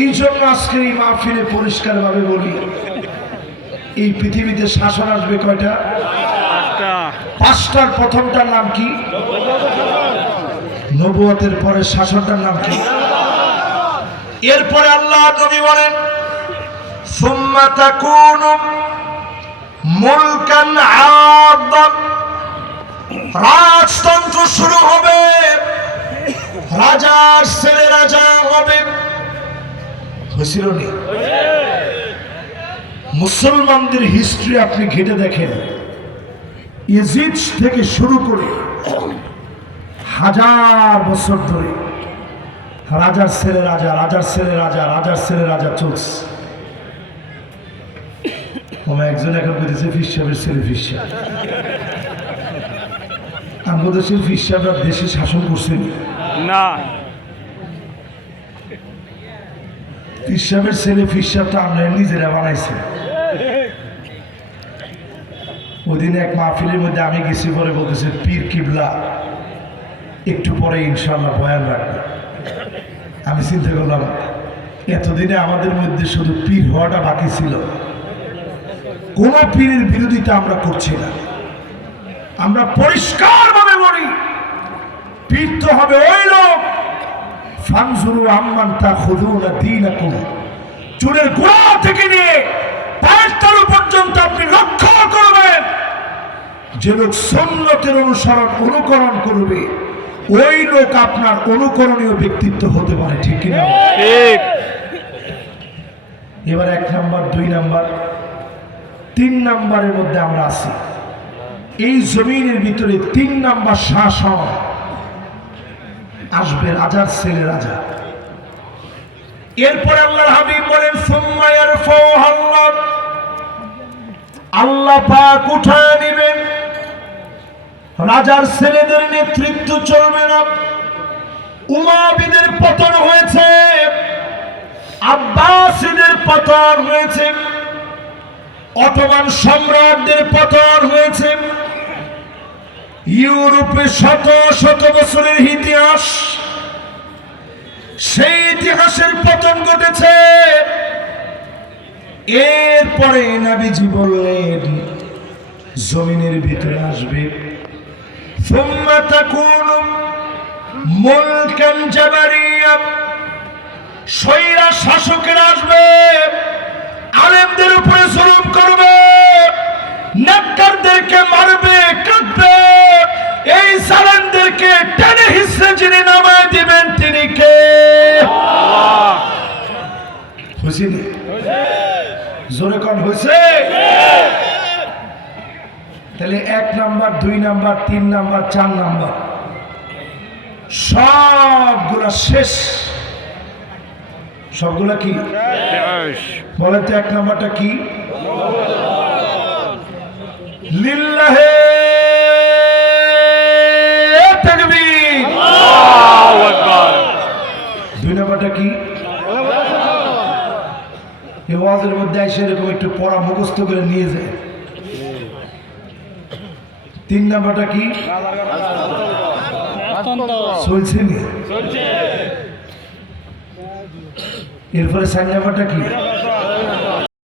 এই জন্য আজকে এই মাহফিলে পরিষ্কার ভাবে বলি, এই পৃথিবীতে শাসন আসবে কয়টা? পাঁচটার প্রথমটার নাম কি? নবুয়তের পরে শাসনটার নাম কি? এরপরে আল্লাহ নবী বলেন সুম্মা তাকুনু মুলকান আদম, রাজতন্ত্র শুরু হবে, রাজার ছেলে রাজা হবে। হয়েছিল না? মুসলমানদের হিস্ট্রি আপনি ঘেটে দেখেন, ইজিদ থেকে শুরু করে হাজার বছর ধরে রাজার ছেলে রাজা, রাজার ছেলে রাজা, রাজার ছেলে রাজা চলছে। একজন এখন বলতেছে ফির সাহেবের ছেলে ফির সাহেব। আমাদের দেশের ফির সাহেবরা দেশে শাসন করছেন না। ফির সাহেবের ছেলে ফির সাহেবটা আমরা নিজেরা বানাইছি। ওই দিন এক মাহফিলের মধ্যে আমি গেছি, পরে বলতেছে পীর কিবলা একটু পরে ইনশাআল্লাহ বয়ান রাখবে। আমি চিন্তা করলাম এতদিনে আমাদের মধ্যে শুধু পীর হওয়াটা বাকি ছিল, কোন পীরের বিরোধিতা আমরা করছি না। আমরা পরিষ্কার ভাবে বলি পীর তো হবে ওই লোক ফানজুরু আম্মান তাখুযুনা দীনাকুম, চুলের গোড়া থেকে নিয়ে পায়ের তালু পর্যন্ত আপনি লক্ষ্য করবেন, যে লোক সুন্নতের অনুকরণ করবে ওই লোক আপনার অনুকরণীয় ব্যক্তিত্ব হতে পারে। ঠিক কিনা? ঠিক। এবার 1 নাম্বার, 2 নাম্বার, 3 নাম্বারের মধ্যে আমরা আছি। এই জমিনের ভিতরে 3 নাম্বার শাসন আসবে, রাজার ছেলে রাজা। এরপরে আল্লাহর হাবিব বলেন সুম্মা ইয়ারফাউহুল্লাহ, আল্লাহ পাক উঠায় নেবেন। রাজার ছেলেদের নেতৃত্ব চলবে না। উমাইয়াদের পতন হয়েছে, আব্বাসীদের পতন হয়েছে, অটোমান সম্রাটদের পতন হয়েছে। ইউরোপে শত শত বছরের ইতিহাস, সেই ইতিহাসের পতন ঘটেছে। এরপরে নবীজি বললেন জমিনের ভিতরে আসবে সুম্মা তাকুনু মুলকান জাবারিয়া, স্বৈরা শাসকেরা আসবে, আলেমদের উপরে জুলুম করবে, নেককারদেরকে মারবে, কাটবে। এই জালেমদেরকে টেনে হিসেবে যিনি নামায় দিবেন তিনি কে? আল্লাহ। বুঝিনি? জোরে কোন হয়েছে? তাহলে 1 নাম্বার, 2 নাম্বার, 3 নাম্বার, 4 নাম্বার সবগুলা শেষ। সবগুলা কি বলেন তো? 1 নাম্বারটা কি? লিল্লাহে তাকবীর, আল্লাহু আকবার। 2 নাম্বারটা কি? এই ওয়াজের মধ্যে এসে এরকম একটু পড়া মুখস্থ করে নিয়ে যায়। 3 নাম্বারটা কি? চলছে না। এরপরে 4 নাম্বারটা কি?